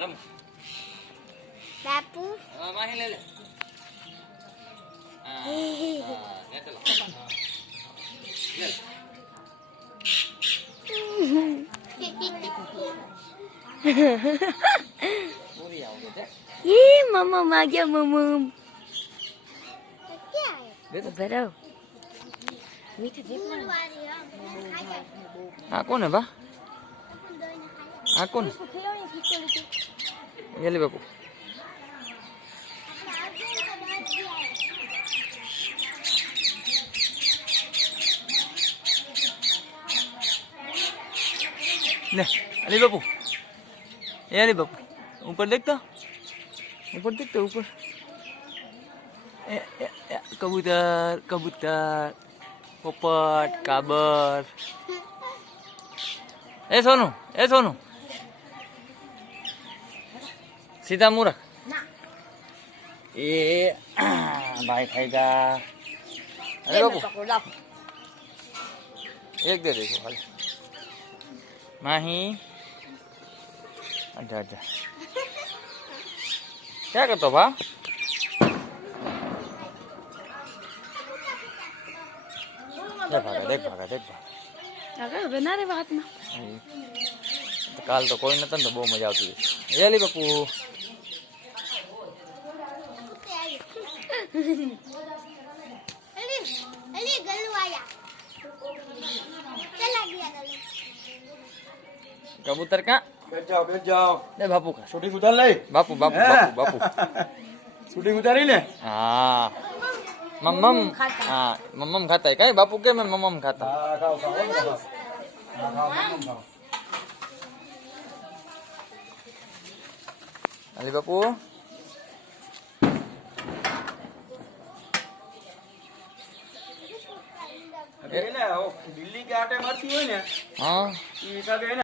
રમ બાપુ માહી લે લે ને ચલો લે પૂરી આવડે છે ये मम्मा आ गया मम्मा क्या है बराबर मीठा देखना આ કોને બા આ કોને ये ले बापू ले अली बापू ये अली बापू ऊपर देखता ऊपर देखते ऊपर कबूतर कबूतर पोपट काबर ए सोनू सीधा मुँह रख ये भाई खाएगा अरे बाबू एक दे देखो खाली माही अच्छा अच्छा क्या करते भा देख भागा अगर बना रे बात में तो काल तो कोई नता तो बहुत मजा आती है ये ली बापू अली गल्लू आया चला गया गल्लू कबूतर का बैठ जाओ दे बापू का शूटिंग उतार ले बापू बापू बापू बापू शूटिंग उतारी ने हाँ मम्मम हाँ मम्मम खाता है क्या बापू के मैं मम्मम खाता हाँ खाओ खाओ खाओ अली बापू दिल्ली के आटे मरती हुई ने हाँ ये सब है